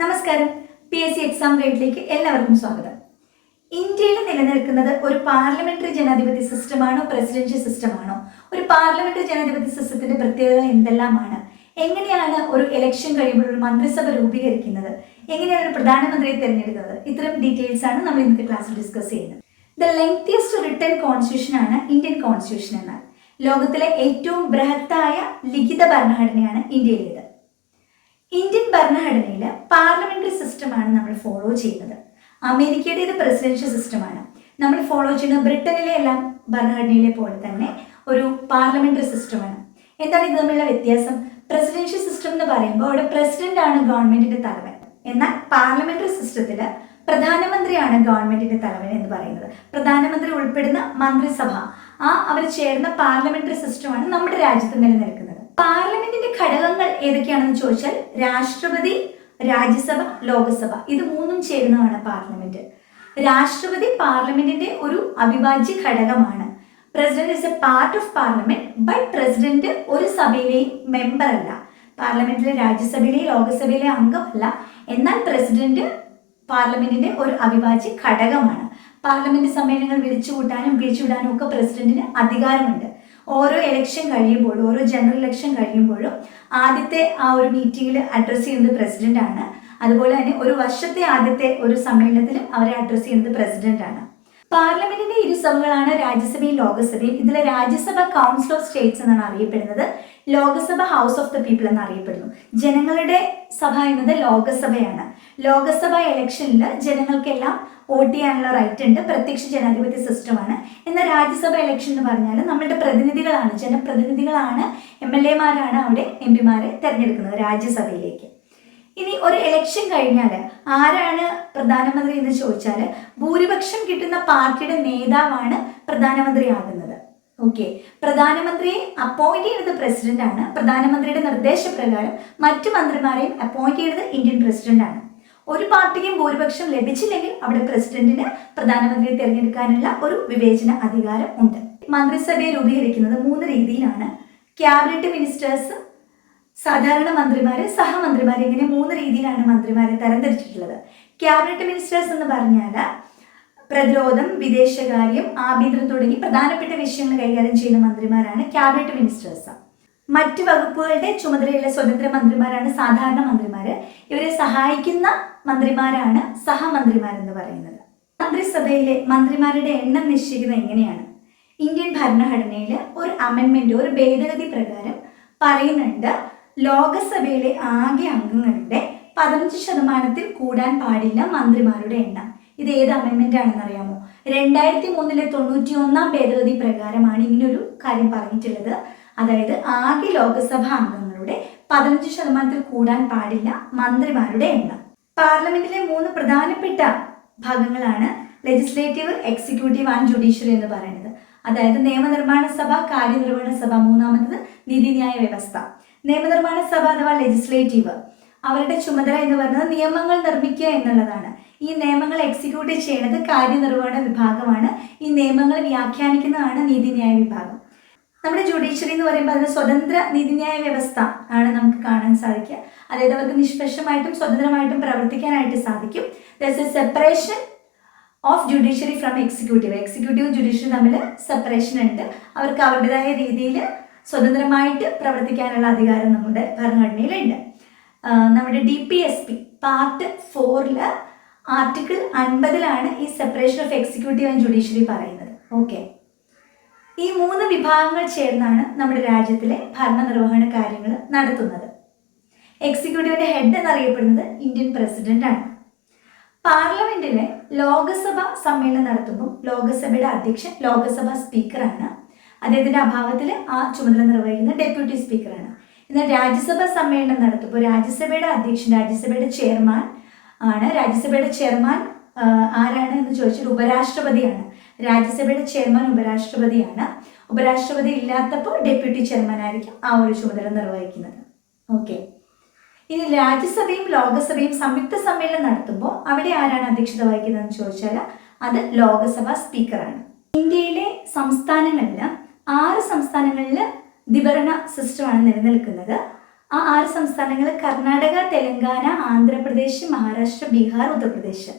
നമസ്കാരം. PSC exam ഗൈഡിലേക്ക് എല്ലാവർക്കും സ്വാഗതം. ഇന്ത്യയിൽ നിലനിൽക്കുന്നത് ഒരു പാർലമെന്ററി ജനാധിപത്യ സിസ്റ്റമാണോ പ്രസിഡൻഷ്യൽ സിസ്റ്റമാണോ? ഒരു പാർലമെന്ററി ജനാധിപത്യ സിസ്റ്റത്തിന്റെ പ്രത്യേകതകൾ എന്തെല്ലാമാണ്? എങ്ങനെയാണ് ഒരു ഇലക്ഷൻ കഴിയുമ്പോൾ ഒരു മന്ത്രിസഭ രൂപീകരിക്കുന്നത്? എങ്ങനെയാണ് ഒരു പ്രധാനമന്ത്രിയെ തിരഞ്ഞെടുക്കുന്നത്? ഇത്തരം ഡീറ്റെയിൽസ് ആണ് നമ്മൾ ഇന്നത്തെ ക്ലാസ്സിൽ ഡിസ്കസ് ചെയ്യുന്നത്. ദ ലെങ്തിയസ്റ്റ് റിട്ടൺ കോൺസ്റ്റിറ്റ്യൂഷൻ ആണ് ഇന്ത്യൻ കോൺസ്റ്റിറ്റ്യൂഷൻ. എന്നാൽ ലോകത്തിലെ ഏറ്റവും ബൃഹത്തായ ലിഖിത ഭരണഘടനയാണ് ഇന്ത്യയിലേത്. ഇന്ത്യൻ ഭരണഘടനയിൽ പാർലമെന്ററി സിസ്റ്റമാണ് നമ്മൾ ഫോളോ ചെയ്യുന്നത്. അമേരിക്കയുടേത് പ്രസിഡൻഷ്യൽ സിസ്റ്റമാണ്. നമ്മൾ ഫോളോ ചെയ്യുന്ന ബ്രിട്ടനിലെ എല്ലാം ഭരണഘടനയിലെ പോലെ തന്നെ ഒരു പാർലമെന്ററി സിസ്റ്റമാണ്. എന്താണ് ഇത് തമ്മിലുള്ള വ്യത്യാസം? പ്രസിഡൻഷ്യൽ സിസ്റ്റം എന്ന് പറയുമ്പോൾ അവിടെ പ്രസിഡന്റ് ആണ് ഗവൺമെന്റിന്റെ തലവൻ. എന്നാൽ പാർലമെന്ററി സിസ്റ്റത്തിൽ പ്രധാനമന്ത്രിയാണ് ഗവൺമെന്റിന്റെ തലവൻ എന്ന് പറയുന്നത്. പ്രധാനമന്ത്രി ഉൾപ്പെടുന്ന മന്ത്രിസഭ അവർ ചേർന്ന പാർലമെന്ററി സിസ്റ്റമാണ് നമ്മുടെ രാജ്യത്ത് നിലനിൽക്കുന്നത്. പാർലമെന്റിന്റെ ഘടകങ്ങൾ ഏതൊക്കെയാണെന്ന് ചോദിച്ചാൽ രാഷ്ട്രപതി, രാജ്യസഭ, ലോകസഭ, ഇത് മൂന്നും ചേരുന്നതാണ് പാർലമെന്റ്. രാഷ്ട്രപതി പാർലമെന്റിന്റെ ഒരു അവിഭാജ്യ ഘടകമാണ്. President is A part of parliament, but president ഒരു സഭയിലെയും മെമ്പർ അല്ല. പാർലമെന്റിലെ രാജ്യസഭയിലെ ലോകസഭയിലെ അംഗമല്ല. എന്നാൽ പ്രസിഡന്റ് പാർലമെന്റിന്റെ ഒരു അവിഭാജ്യ ഘടകമാണ്. പാർലമെന്റ് സമ്മേളനങ്ങൾ വിളിച്ചുകൂട്ടാനും പിരിച്ചുവിടാനും ഒക്കെ പ്രസിഡന്റിന് അധികാരമുണ്ട്. ഓരോ ഇലക്ഷൻ കഴിയുമ്പോഴും, ഓരോ ജനറൽ ഇലക്ഷൻ കഴിയുമ്പോഴും ആദ്യത്തെ ഒരു മീറ്റിംഗിൽ അഡ്രസ്സ് ചെയ്യുന്നത് പ്രസിഡന്റ് ആണ്. അതുപോലെ തന്നെ ഒരു വർഷത്തെ ആദ്യത്തെ ഒരു സമ്മേളനത്തിലും അവരെ അഡ്രസ്സ് ചെയ്യുന്നത് പ്രസിഡന്റ് ആണ്. പാർലമെന്റിന്റെ ഇരുസഭകളാണ് രാജ്യസഭയും ലോകസഭയും. ഇതിലെ രാജ്യസഭ കൗൺസിൽ ഓഫ് സ്റ്റേറ്റ്സ് എന്നാണ് അറിയപ്പെടുന്നത്. Lok Sabha house of the people എന്നറിയപ്പെടുന്നു. ജനങ്ങളുടെ സഭ എന്നത് ലോകസഭയാണ്. ലോകസഭ ഇലക്ഷനിൽ ജനങ്ങൾക്കെല്ലാം വോട്ട് ചെയ്യാനുള്ള റൈറ്റ് ഉണ്ട്. പ്രത്യക്ഷ ജനാധിപത്യ സിസ്റ്റമാണ്. എന്നാൽ രാജ്യസഭ ഇലക്ഷൻ എന്ന് പറഞ്ഞാൽ നമ്മളുടെ പ്രതിനിധികളാണ്, ജനപ്രതിനിധികളാണ്, MLA മാരാണ് അവിടെ MP മാരെ തിരഞ്ഞെടുക്കുന്നത് രാജ്യസഭയിലേക്ക്. ഇനി ഒരു ഇലക്ഷൻ കഴിഞ്ഞാൽ ആരാണ് പ്രധാനമന്ത്രി എന്ന് ചോദിച്ചാൽ ഭൂരിപക്ഷം കിട്ടുന്ന പാർട്ടിയുടെ നേതാവാണ് പ്രധാനമന്ത്രിയാകുന്നത്. ഓക്കെ, പ്രധാനമന്ത്രിയെ അപ്പോയിന്റ് ചെയ്യുന്നത് പ്രസിഡന്റ് ആണ്. പ്രധാനമന്ത്രിയുടെ നിർദ്ദേശപ്രകാരം മറ്റു മന്ത്രിമാരെയും അപ്പോയിന്റ് ചെയ്യുന്നത് ഇന്ത്യൻ പ്രസിഡന്റ് ആണ്. ഒരു പാർട്ടിക്കും ഭൂരിപക്ഷം ലഭിച്ചില്ലെങ്കിൽ അവിടെ പ്രസിഡന്റിന് പ്രധാനമന്ത്രിയെ തിരഞ്ഞെടുക്കാനുള്ള ഒരു വിവേചന അധികാരം ഉണ്ട്. മന്ത്രിസഭയെ രൂപീകരിക്കുന്നത് 3 രീതിയിലാണ്. ക്യാബിനറ്റ് മിനിസ്റ്റേഴ്സ്, സാധാരണ മന്ത്രിമാര്, സഹമന്ത്രിമാര്, ഇങ്ങനെ 3 രീതിയിലാണ് മന്ത്രിമാരെ തരംതിരിച്ചിട്ടുള്ളത്. ക്യാബിനറ്റ് മിനിസ്റ്റേഴ്സ് എന്ന് പറഞ്ഞാൽ പ്രതിരോധം, വിദേശകാര്യം, ആഭ്യന്തരം തുടങ്ങി പ്രധാനപ്പെട്ട വിഷയങ്ങൾ കൈകാര്യം ചെയ്യുന്ന മന്ത്രിമാരാണ് ക്യാബിനറ്റ് മിനിസ്റ്റേഴ്സ്. മറ്റ് വകുപ്പുകളുടെ ചുമതലയുള്ള സ്വതന്ത്ര മന്ത്രിമാരാണ് സാധാരണ മന്ത്രിമാര്. ഇവരെ സഹായിക്കുന്ന മന്ത്രിമാരാണ് സഹമന്ത്രിമാരെന്ന് പറയുന്നത്. മന്ത്രിസഭയിലെ മന്ത്രിമാരുടെ എണ്ണം നിശ്ചയിക്കുന്നത് എങ്ങനെയാണ്? ഇന്ത്യൻ ഭരണഘടനയിൽ ഒരു അമെൻമെന്റ്, ഒരു ഭേദഗതി പ്രകാരം പറയുന്നുണ്ട്, ലോകസഭയിലെ ആകെ അംഗങ്ങളുടെ 15% കൂടാൻ പാടില്ല മന്ത്രിമാരുടെ എണ്ണം. ഇത് ഏത് അമെൻമെന്റ് ആണെന്ന് അറിയാമോ? 2003 91 ഭേദഗതി പ്രകാരമാണ് ഇങ്ങനൊരു കാര്യം പറഞ്ഞിട്ടുള്ളത്. അതായത് ആകെ ലോകസഭാ അംഗങ്ങളുടെ 15% കൂടാൻ പാടില്ല മന്ത്രിമാരുടെ എണ്ണം. പാർലമെന്റിലെ 3 പ്രധാനപ്പെട്ട ഭാഗങ്ങളാണ് ലെജിസ്ലേറ്റീവ്, എക്സിക്യൂട്ടീവ് ആൻഡ് ജുഡീഷ്യറി എന്ന് പറയുന്നത്. അതായത് നിയമനിർമ്മാണ സഭ, കാര്യനിർവഹണ സഭ, മൂന്നാമത്തത് നീതിന്യായ വ്യവസ്ഥ. നിയമനിർമ്മാണ സഭ അഥവാ ലെജിസ്ലേറ്റീവ്, അവരുടെ ചുമതല എന്ന് പറയുന്നത് നിയമങ്ങൾ നിർമ്മിക്കുക എന്നുള്ളതാണ്. ഈ നിയമങ്ങൾ എക്സിക്യൂട്ട് ചെയ്യുന്നത് കാര്യനിർവഹണ വിഭാഗമാണ്. ഈ നിയമങ്ങൾ വ്യാഖ്യാനിക്കുന്നതാണ് നീതിന്യായ വിഭാഗം. നമ്മുടെ ജുഡീഷ്യറി എന്ന് പറയുമ്പോൾ അതിന് സ്വതന്ത്ര നീതിന്യായ വ്യവസ്ഥ ആണ് നമുക്ക് കാണാൻ സാധിക്കുക. അതായത് അവർക്ക് നിഷ്പക്ഷമായിട്ടും സ്വതന്ത്രമായിട്ടും പ്രവർത്തിക്കാനായിട്ട് സാധിക്കും. ദർസ് A separation of judiciary from executive. Executive judiciary തമ്മിൽ സെപ്പറേഷൻ ഉണ്ട്. അവർക്ക് അവരുടേതായ രീതിയിൽ സ്വതന്ത്രമായിട്ട് പ്രവർത്തിക്കാനുള്ള അധികാരം നമ്മുടെ ഭരണഘടനയിലുണ്ട്. നമ്മുടെ DPSP പാർട്ട് 4 ആർട്ടിക്കിൾ 50 ഈ separation of executive and judiciary പറയുന്നത്. ഓക്കെ, ഈ 3 വിഭാഗങ്ങൾ ചേർന്നാണ് നമ്മുടെ രാജ്യത്തിലെ ഭരണനിർവഹണ കാര്യങ്ങൾ നടത്തുന്നത്. എക്സിക്യൂട്ടീവിന്റെ ഹെഡ് എന്നറിയപ്പെടുന്നത് ഇന്ത്യൻ പ്രസിഡന്റ് ആണ്. പാർലമെന്റിലെ ലോകസഭ സമ്മേളനം നടത്തുമ്പോൾ ലോകസഭയുടെ അധ്യക്ഷൻ ലോകസഭ സ്പീക്കറാണ്. അദ്ദേഹത്തിന്റെ അഭാവത്തിൽ ആ ചുമതല നിർവഹിക്കുന്ന ഡെപ്യൂട്ടി സ്പീക്കറാണ്. എന്നാൽ രാജ്യസഭ സമ്മേളനം നടത്തുമ്പോൾ രാജ്യസഭയുടെ അധ്യക്ഷൻ, രാജ്യസഭയുടെ ചെയർമാൻ ആണ്. രാജ്യസഭയുടെ ചെയർമാൻ ആരാണ് എന്ന് ചോദിച്ചാൽ ഉപരാഷ്ട്രപതിയാണ്. രാജ്യസഭയുടെ ചെയർമാൻ ഉപരാഷ്ട്രപതിയാണ്. ഉപരാഷ്ട്രപതി ഇല്ലാത്തപ്പോൾ ഡെപ്യൂട്ടി ചെയർമാൻ ആയിരിക്കും ആ ഒരു ചുമതല നിർവഹിക്കുന്നത്. ഓക്കെ, ഇനി രാജ്യസഭയും ലോകസഭയും സംയുക്ത സമ്മേളനം നടത്തുമ്പോൾ അവിടെ ആരാണ് അധ്യക്ഷത വഹിക്കുന്നതെന്ന് ചോദിച്ചാൽ അത് ലോകസഭ സ്പീക്കറാണ്. ഇന്ത്യയിലെ സംസ്ഥാനങ്ങളിൽ 6 സംസ്ഥാനങ്ങളിൽ ദ്വിഭരണ സിസ്റ്റമാണ് നിലനിൽക്കുന്നത്. ആ 6 സംസ്ഥാനങ്ങൾ കർണാടക, തെലങ്കാന, ആന്ധ്രാപ്രദേശ്, മഹാരാഷ്ട്ര, ബീഹാർ, ഉത്തർപ്രദേശ്.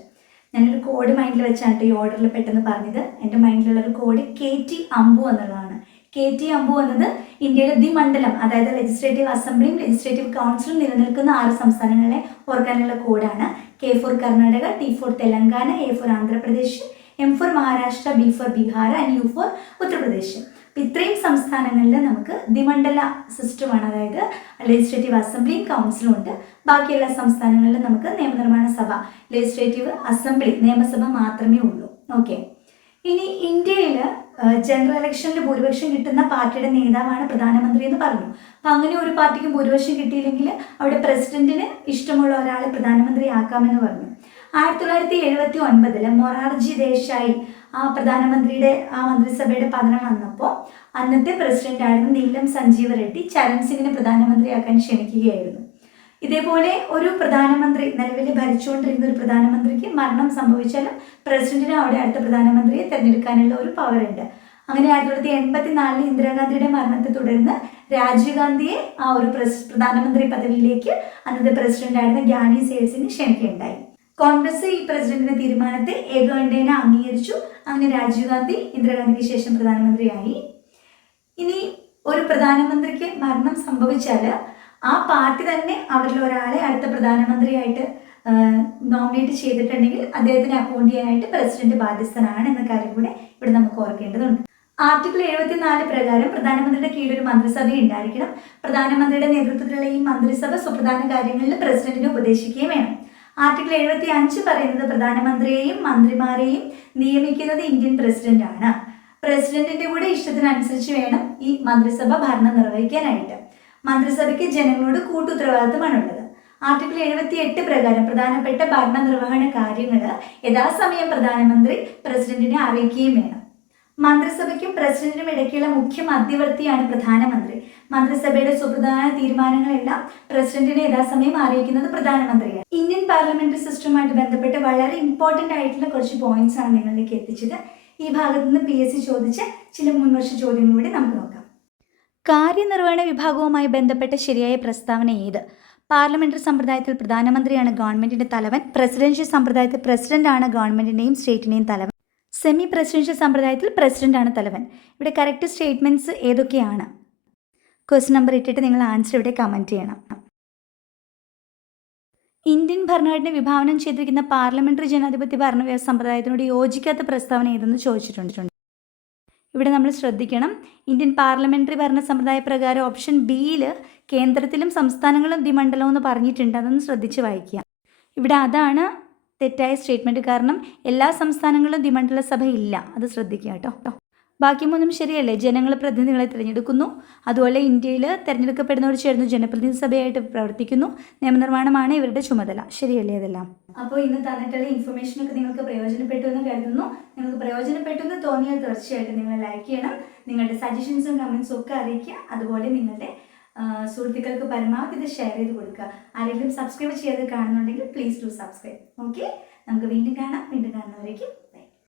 ഞാനൊരു കോഡ് മൈൻഡിൽ വെച്ചാണ് ഈ ഓർഡറിൽ പെട്ടെന്ന് പറഞ്ഞത്. എൻ്റെ മൈൻഡിലുള്ള ഒരു കോഡ് KT അംബു എന്നുള്ളതാണ്. KT അംബു എന്നത് ഇന്ത്യയിലെ ദ്വിമണ്ഡലം, അതായത് ലെജിസ്ലേറ്റീവ് അസംബ്ലിയും ലെജിസ്ലേറ്റീവ് കൗൺസിലും നിലനിൽക്കുന്ന 6 സംസ്ഥാനങ്ങളെ ഓർക്കാനുള്ള കോഡാണ്. K for Karnataka, T for Telangana, A for Andhra Pradesh, M for Maharashtra, B for Bihar and U for Uttar Pradesh. ഇത്രയും സംസ്ഥാനങ്ങളിൽ നമുക്ക് ദ്വിമണ്ഡല സിസ്റ്റമാണ്, അതായത് ലെജിസ്ലേറ്റീവ് അസംബ്ലിയും കൗൺസിലും ഉണ്ട്. ബാക്കി എല്ലാ സംസ്ഥാനങ്ങളിലും നമുക്ക് നിയമനിർമ്മാണ സഭ, ലെജിസ്ലേറ്റീവ് അസംബ്ലി, നിയമസഭ മാത്രമേ ഉള്ളൂ. ഓക്കെ, ഇനി ഇന്ത്യയിൽ ജനറൽ ഇലക്ഷനിൽ ഭൂരിപക്ഷം കിട്ടുന്ന പാർട്ടിയുടെ നേതാവാണ് പ്രധാനമന്ത്രി എന്ന് പറഞ്ഞു. അപ്പം അങ്ങനെ ഒരു പാർട്ടിക്ക് ഭൂരിപക്ഷം കിട്ടിയില്ലെങ്കിൽ അവിടെ പ്രസിഡന്റിന് ഇഷ്ടമുള്ള ഒരാളെ പ്രധാനമന്ത്രിയാക്കാമെന്ന് പറഞ്ഞു. 1979 മൊറാർജി ദേശായി ആ പ്രധാനമന്ത്രിയുടെ ആ മന്ത്രിസഭയുടെ പതനം വന്നപ്പോൾ അന്നത്തെ പ്രസിഡന്റ് ആയിരുന്ന നീലം സഞ്ജീവ റെഡ്ഡി ചരൺ സിംഗിനെ പ്രധാനമന്ത്രിയാക്കാൻ ക്ഷണിക്കുകയായിരുന്നു. ഇതേപോലെ ഒരു പ്രധാനമന്ത്രി, നിലവിൽ ഭരിച്ചുകൊണ്ടിരിക്കുന്ന ഒരു പ്രധാനമന്ത്രിക്ക് മരണം സംഭവിച്ചാലും പ്രസിഡന്റിന് അവിടെ അടുത്ത പ്രധാനമന്ത്രിയെ തിരഞ്ഞെടുക്കാനുള്ള ഒരു പവർ ഉണ്ട്. അങ്ങനെ 1984 ഇന്ദിരാഗാന്ധിയുടെ മരണത്തെ തുടർന്ന് രാജീവ് ഗാന്ധിയെ ആ ഒരു പ്രധാനമന്ത്രി പദവിയിലേക്ക് അന്നത്തെ പ്രസിഡന്റ് ആയിരുന്ന ഗ്യാനി സെയിൽ സിംഗ് ക്ഷണിക്കുകയുണ്ടായി. കോൺഗ്രസ് ഈ പ്രസിഡന്റിന്റെ തീരുമാനത്തെ ഏകകണ്ഠേന അംഗീകരിച്ചു. അങ്ങനെ രാജീവ് ഗാന്ധി ഇന്ദിരാഗാന്ധിക്ക് ശേഷം പ്രധാനമന്ത്രിയായി. ഇനി ഒരു പ്രധാനമന്ത്രിക്ക് മരണം സംഭവിച്ചാൽ ആ പാർട്ടി തന്നെ അവരിൽ ഒരാളെ അടുത്ത പ്രധാനമന്ത്രിയായിട്ട് നോമിനേറ്റ് ചെയ്തിട്ടുണ്ടെങ്കിൽ അദ്ദേഹത്തിനെ അപ്പോയിന്റ് ചെയ്യാനായിട്ട് പ്രസിഡന്റ് ബാധ്യസ്ഥനാണ് എന്ന കാര്യം കൂടെ ഇവിടെ നമുക്ക് ഓർക്കേണ്ടതുണ്ട്. ആർട്ടിക്കിൾ 74 പ്രകാരം പ്രധാനമന്ത്രിയുടെ കീഴിൽ ഒരു മന്ത്രിസഭ ഉണ്ടായിരിക്കണം. പ്രധാനമന്ത്രിയുടെ നേതൃത്വത്തിലുള്ള ഈ മന്ത്രിസഭ സുപ്രധാന കാര്യങ്ങളിൽ പ്രസിഡന്റിനെ ഉപദേശിക്കുകയും വേണം. ആർട്ടിക്കിൾ 75 പറയുന്നത് പ്രധാനമന്ത്രിയെയും മന്ത്രിമാരെയും നിയമിക്കുന്നത് ഇന്ത്യൻ പ്രസിഡന്റ് ആണ്. പ്രസിഡന്റിന്റെ കൂടെ ഇഷ്ടത്തിനനുസരിച്ച് വേണം ഈ മന്ത്രിസഭ ഭരണം നിർവഹിക്കാനായിട്ട്. മന്ത്രിസഭയ്ക്ക് ജനങ്ങളോട് കൂട്ടുത്തരവാദിത്തമാണുള്ളത്. ആർട്ടിക്കിൾ 78 പ്രകാരം പ്രധാനപ്പെട്ട ഭരണ നിർവഹണ കാര്യങ്ങൾ യഥാസമയം പ്രധാനമന്ത്രി പ്രസിഡന്റിനെ അറിയിക്കുകയും വേണം. മന്ത്രിസഭയ്ക്കും പ്രസിഡന്റിനും ഇടയ്ക്കുള്ള മുഖ്യ മധ്യവർത്തിയാണ് പ്രധാനമന്ത്രി. മന്ത്രിസഭയുടെ സുപ്രധാന തീരുമാനങ്ങളെല്ലാം പ്രസിഡന്റിനെ യഥാസമയം അറിയിക്കുന്നത് പ്രധാനമന്ത്രിയാണ്. ഇന്ത്യൻ പാർലമെന്ററി സിസ്റ്റവുമായിട്ട് ബന്ധപ്പെട്ട് വളരെ ഇമ്പോർട്ടൻ്റ് ആയിട്ടുള്ള കുറച്ച് പോയിന്റ്സ് ആണ് നിങ്ങളിലേക്ക് എത്തിച്ചത്. ഈ ഭാഗത്ത് നിന്ന് PSC ചോദിച്ച ചില മുൻവർഷ ചോദ്യങ്ങൾ കൂടി നമുക്ക് നോക്കാം. കാര്യനിർവഹണ വിഭാഗവുമായി ബന്ധപ്പെട്ട ശരിയായ പ്രസ്താവന ഏത്? പാർലമെന്ററി സമ്പ്രദായത്തിൽ പ്രധാനമന്ത്രിയാണ് ഗവൺമെന്റിന്റെ തലവൻ. പ്രസിഡൻഷ്യൽ സമ്പ്രദായത്തിൽ പ്രസിഡന്റ് ആണ് ഗവൺമെന്റിന്റെയും സ്റ്റേറ്റിന്റെയും തലവൻ. സെമി പ്രസിഡൻഷ്യൽ സമ്പ്രദായത്തിൽ പ്രസിഡന്റ് ആണ് തലവൻ. ഇവിടെ കറക്റ്റ് സ്റ്റേറ്റ്മെന്റ്സ് ഏതൊക്കെയാണ്? ക്വസ്റ്റ്യൻ നമ്പർ ഇട്ടിട്ട് നിങ്ങൾ ആൻസർ ഇവിടെ കമന്റ് ചെയ്യണം. ഇന്ത്യൻ ഭരണഘടന വിഭാവനം ചെയ്തിരിക്കുന്ന പാർലമെന്ററി ജനാധിപത്യ ഭരണവ്യവസ്ഥ സമ്പ്രദായത്തിനോട് യോജിക്കാത്ത പ്രസ്താവന ഏതെന്ന് ചോദിച്ചിട്ടുണ്ട്. ഇവിടെ നമ്മൾ ശ്രദ്ധിക്കണം, ഇന്ത്യൻ പാർലമെന്ററി ഭരണ സമ്പ്രദായ പ്രകാരം ഓപ്ഷൻ ബിയിൽ കേന്ദ്രത്തിലും സംസ്ഥാനങ്ങളും ദ്വിമണ്ഡലം എന്ന് പറഞ്ഞിട്ടുണ്ട്. അതൊന്ന് ശ്രദ്ധിച്ച് വായിക്കുക. ഇവിടെ അതാണ് തെറ്റായ സ്റ്റേറ്റ്മെൻറ്റ്. കാരണം എല്ലാ സംസ്ഥാനങ്ങളിലും ദ്വിമണ്ഡല സഭ ഇല്ല, അത് ശ്രദ്ധിക്കുക കേട്ടോ. ബാക്കി മൂന്നും ശരിയല്ലേ? ജനങ്ങൾ പ്രതിനിധികളെ തിരഞ്ഞെടുക്കുന്നു, അതുപോലെ ഇന്ത്യയിൽ തിരഞ്ഞെടുക്കപ്പെടുന്നവർ ചേർന്ന് ജനപ്രതിനിധി സഭയായിട്ട് പ്രവർത്തിക്കുന്നു, നിയമനിർമ്മാണമാണ് ഇവരുടെ ചുമതല. ശരിയല്ലേ അതെല്ലാം? അപ്പോൾ ഇന്ന് തന്നിട്ടുള്ള ഇൻഫർമേഷനൊക്കെ നിങ്ങൾക്ക് പ്രയോജനപ്പെട്ടു എന്ന് കരുതുന്നു. നിങ്ങൾക്ക് പ്രയോജനപ്പെട്ടു എന്ന് തോന്നിയാൽ തീർച്ചയായിട്ടും നിങ്ങൾ ലൈക്ക് ചെയ്യണം. നിങ്ങളുടെ സജഷൻസും കമൻസും ഒക്കെ അറിയിക്കുക. അതുപോലെ നിങ്ങളുടെ സുഹൃത്തുക്കൾക്ക് പരമാവധി ഇത് ഷെയർ ചെയ്ത് കൊടുക്കുക. ആരെങ്കിലും സബ്സ്ക്രൈബ് ചെയ്യാതെ കാണുന്നുണ്ടെങ്കിൽ പ്ലീസ് ഡു സബ്സ്ക്രൈബ്. ഓക്കെ, നമുക്ക് വീണ്ടും കാണാം. വീണ്ടും കാണുന്നവരേക്കും